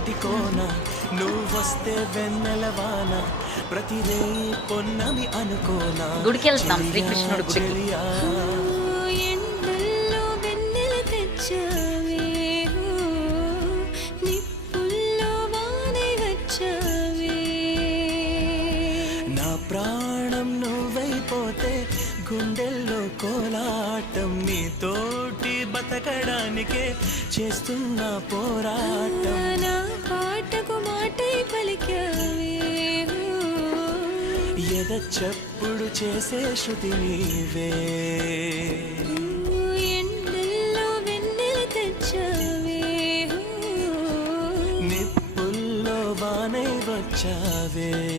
చీకటి కోన నువ్వొస్తే వెన్నెలవాన ప్రతి రేయి పొన్నమి అనుకోనా గుడికి వెళ్తాం శ్రీకృష్ణుడు గుడికి. ఎండల్లో వెన్నెల తెచ్చావే నిప్పుల్లో వానై వచ్చావే నా ప్రాణం నువ్వైపోతే గుండెల్లో కోలాటం నీతోటి బతకడానికే చేస్తున్న పోరాటం నా పాటకు మాటై పలికావే ఎద చప్పుడు చేసే శృతి నీవే ఎండల్లో వెన్నెల తెచ్చావే నిప్పుల్లో వానై వచ్చావే.